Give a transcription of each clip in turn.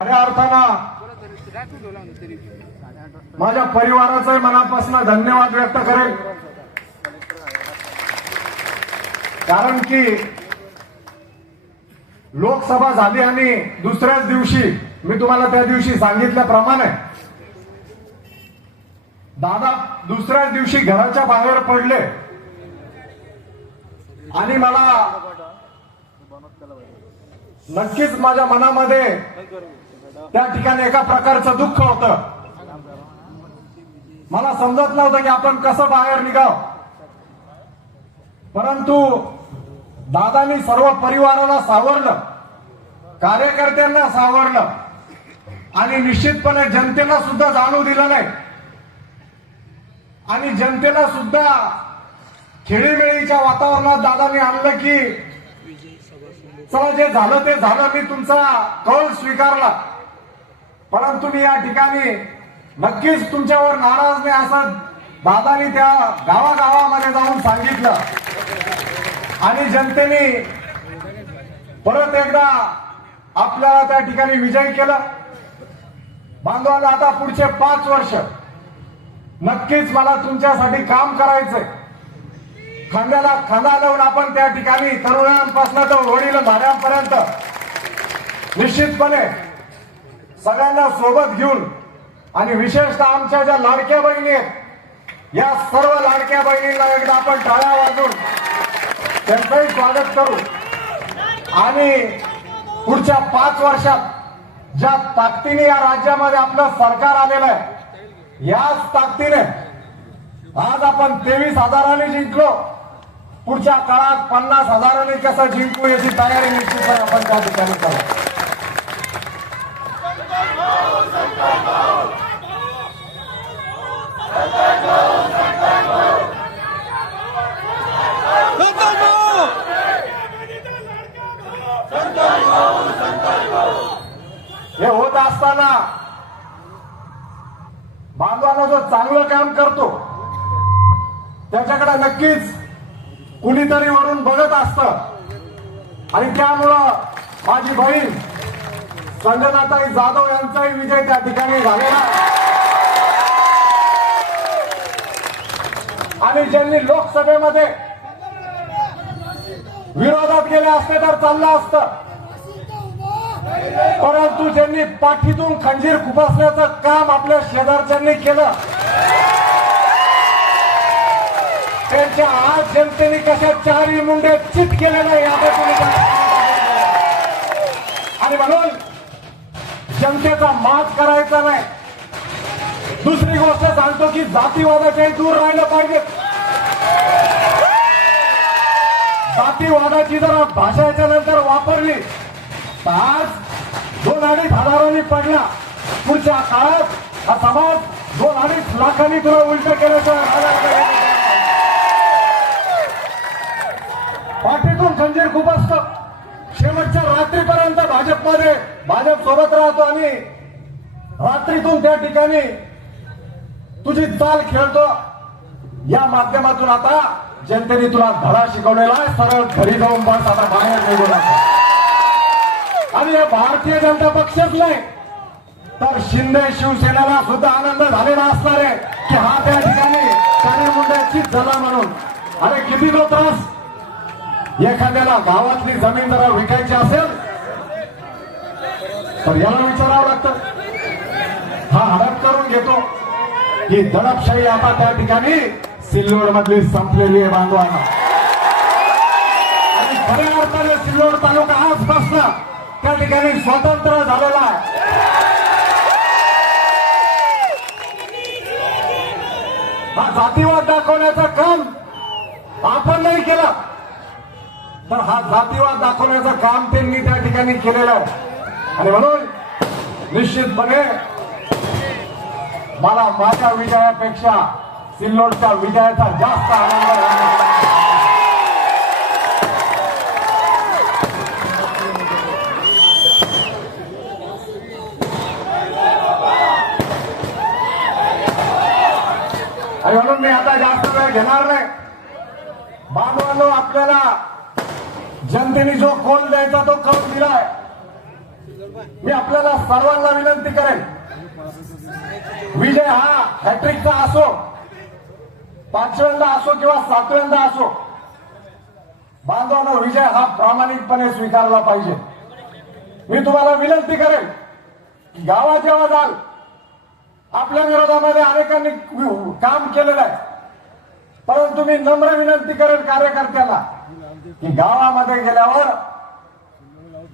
खऱ्या अर्थानं माझ्या परिवाराचं मनापासून धन्यवाद व्यक्त करेल. कारण की लोकसभा झाली आणि दुसऱ्याच दिवशी मी तुम्हाला त्या दिवशी सांगितल्याप्रमाणे दादा दुसऱ्याच दिवशी घराच्या बाहेर पडले. आणि मला नक्कीच माझ्या मनामध्ये त्या ठिकाणी एका प्रकारचं दुःख होतं. मला समजत नव्हतं की आपण कसं बाहेर निघाव. परंतु दादानी सर्व परिवाराला सावरलं कार्यकर्त्यांना सावरलं आणि निश्चितपणे जनतेला सुद्धा जाणू दिलं नाही. आणि जनतेला सुद्धा खेळीमेळीच्या वातावरणात दादानी आणलं की चला जे झालं ते झालं मी तुमचा कौल स्वीकारला. परंतु मी या ठिकाणी नक्कीच तुमच्यावर नाराज नाही असं दादानी त्या गावागावामध्ये जाऊन सांगितलं. आणि जनतेने परत एकदा आपल्याला त्या ठिकाणी विजय केलं. बांधवाला आता पुढचे पाच वर्ष नक्कीच मला तुमच्यासाठी काम करायचंय. खांद्याला खांदा लावून आपण त्या ठिकाणी तरुणांपासून तर वडील भाड्यांपर्यंत निश्चितपणे सगळ्यांना सोबत घेऊन आणि विशेषतः आमच्या ज्या लाडक्या बहिणी आहेत या सर्व लाडक्या बहिणींना एकदा आपण टाळ्या वाजून त्यांचंही स्वागत करू. आणि पुढच्या पाच वर्षात ज्या ताकदीने या राज्यामध्ये आपलं सरकार आलेलं आहे याच ताकदीने आज आपण तेवीस हजारांनी जिंकलो. पुढच्या काळात पन्नास हजारांनी कसं जिंकू याची तयारी निश्चितपणे आपण त्या ठिकाणी करू. हे होत असताना बांधवांना जो चांगलं काम करतो त्याच्याकडे नक्कीच कुणीतरी वरून बघत असत. आणि त्यामुळं माझी बहीण संजनाताई जाधव यांचाही विजय त्या ठिकाणी झालेला आणि ज्यांनी लोकसभेमध्ये विरोधात गेले असते तर चाललं असतं. परंतु ज्यांनी पाठीतून खंजीर खुपासण्याचं काम आपल्या शेजारच्यांनी केलं. त्यांच्या आज जनतेने कशा चारही मुंडे चित केले नाही आणि म्हणून जनतेचा मात करायचा नाही. दुसरी गोष्ट सांगतो की जातीवादाच्याही दूर राहिलं पाहिजे. जातीवादाची जर भाषाच्या नंतर वापरली तर आज दोन अडीच हजारांनी पडला. पुढच्या काळात हा समाज दोन अडीच लाखांनी तुला उलट केल्याचं पाठीतून खंजीर खूप असतं. शेवटच्या रात्रीपर्यंत भाजपमध्ये भाजप सोबत राहतो आणि रात्रीतून त्या ठिकाणी तुझी चाल खेळतो. या माध्यमातून आता जनतेने तुला धडा शिकवलेला आहे. सरळ घरी जाऊन बस आता बाहेर निघून आणि हे भारतीय जनता पक्षच नाही तर शिंदे शिवसेनेला सुद्धा आनंद झालेला असणार आहे की हा त्या ठिकाणी चारी मुंड्याचीच झाला म्हणून. अरे किती तो त्रास? एखाद्याला गावातली जमीन जरा विकायची असेल तर याला विचारावं लागतं. हा हडप करून घेतो ही दडपशाही आता त्या ठिकाणी सिल्लोड मधली संपलेली आहे बांधवांना. आणि खऱ्या अर्थाने सिल्लोड तालुका आजपासून त्या ठिकाणी स्वतंत्र झालेला आहे. हा जातीवाद दाखवण्याचं काम आपण नाही केलं. तर हा जातीवाद दाखवण्याचं काम त्यांनी त्या ठिकाणी केलेलं आहे. आणि म्हणून निश्चितपणे मला माझ्या विजयापेक्षा सिल्लोडच्या विजयाचा जास्त आनंद आणि म्हणून मी आता जास्त वेळ घेणार नाही. बांधवांनो आपल्याला जनतेने जो कौल द्यायचा तो कौल दिलाय मी आपल्याला सर्वांना विनंती करेन. विजय हा हॅट्रिकचा असो पाचव्यांदा असो किंवा सातव्यांदा असो बांधवांना विजय हा प्रामाणिकपणे स्वीकारला पाहिजे. मी तुम्हाला विनंती करेन की गावात जेव्हा जाल आपल्या विरोधामध्ये अनेकांनी काम केलेलं आहे. परंतु मी नम्र विनंती करेन कार्यकर्त्यांना की गावामध्ये गेल्यावर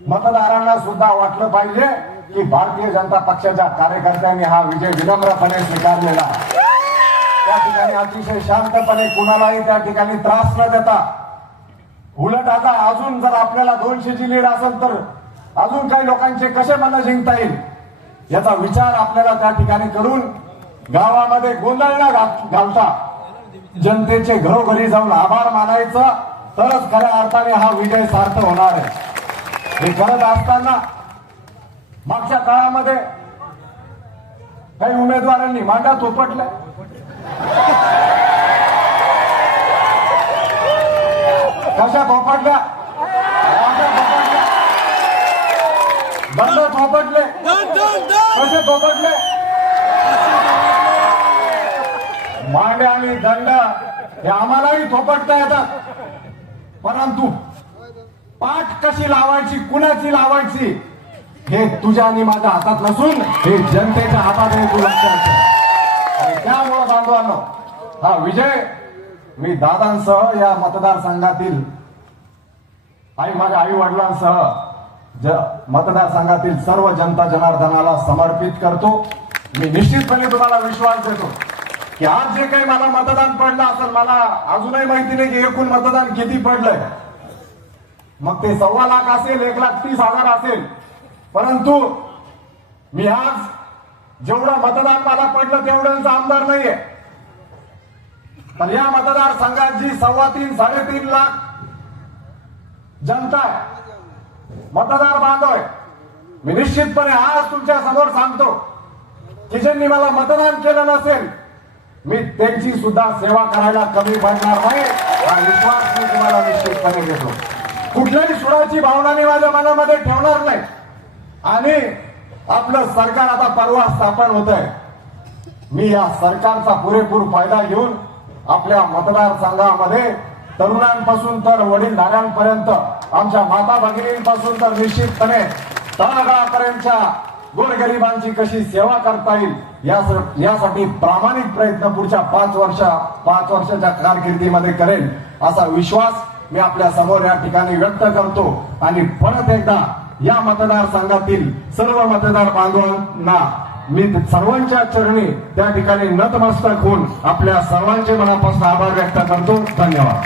मतदारांना सुद्धा वाटलं पाहिजे की भारतीय जनता पक्षाच्या कार्यकर्त्यांनी हा विजय विनम्रपणे स्वीकारलेला. त्या ठिकाणी अतिशय शांतपणे कुणालाही त्या ठिकाणी त्रास न देता उलट आता अजून जर आपल्याला दोनशेची लीड असेल तर अजून काही लोकांचे कसे मनं जिंकता येईल? याचा विचार आपल्याला त्या ठिकाणी करून गावामध्ये गोंधळ न घालता जनतेचे घरोघरी जाऊन आभार मानायचं. तरच खऱ्या अर्थाने हा विजय सार्थ होणार आहे. हे करत असताना मागच्या काळामध्ये काही उमेदवारांनी मांडा थोपटल्या. कशा थोपटल्या. बंद थोपटले. कसे थोपटले? मांडे आणि दंड हे आम्हालाही थोपटता येतात. परंतु पाठ कशी लावायची कुणाची लावायची हे तुझ्या आणि माझ्या हातात नसून हे जनतेच्या हातात आहे तू लक्षात त्यामुळं बांधवांनो हा विजय मी दादांसह या मतदारसंघातील आई माझ्या आई वडिलांसह ज मतदारसंघातील सर्व जनता जनार्दनाला समर्पित करतो. मी निश्चितपणे तुम्हाला विश्वास देतो. की आज जे काही मला मतदान पडलं असेल मला अजूनही माहिती नाही की एकूण मतदान किती पडलंय. मग ते सव्वा लाख असेल एक लाख तीस हजार असेल. परंतु मी आज जेवढं मतदान मला पडलं तेवढ्यांचा आमदार नाहीये. तर या मतदारसंघात जी सव्वा तीन साडेतीन लाख जनता मतदार बांधव आहे. मी निश्चितपणे आज तुमच्यासमोर सांगतो की ज्यांनी मला मतदान केलं नसेल मी त्यांची सुद्धा सेवा करायला कमी पडणार नाही. हा विश्वास मी तुम्हाला निश्चितपणे देतो. कुठल्याही सुराची भावना मी माझ्या मनामध्ये ठेवणार नाही. आणि आपलं सरकार आता परवा स्थापन होत आहे मी या सरकारचा पुरेपूर फायदा घेऊन आपल्या मतदारसंघामध्ये तरुणांपासून तर वडीलधाऱ्यांपर्यंत आमच्या माता भगिनींपासून तर निश्चितपणे तळागाळापर्यंतच्या गोरगरिबांची कशी सेवा करता येईल यासाठी प्रामाणिक प्रयत्न पुढच्या पाच वर्षा पाच वर्षाच्या कारकिर्दीमध्ये करेन असा विश्वास मी आपल्यासमोर या ठिकाणी व्यक्त करतो. आणि परत एकदा या मतदारसंघातील सर्व मतदार बांधवांना मी सर्वांच्या चरणी त्या ठिकाणी नतमस्तक होऊन आपल्या सर्वांचे मनापासून आभार व्यक्त करतो. धन्यवाद.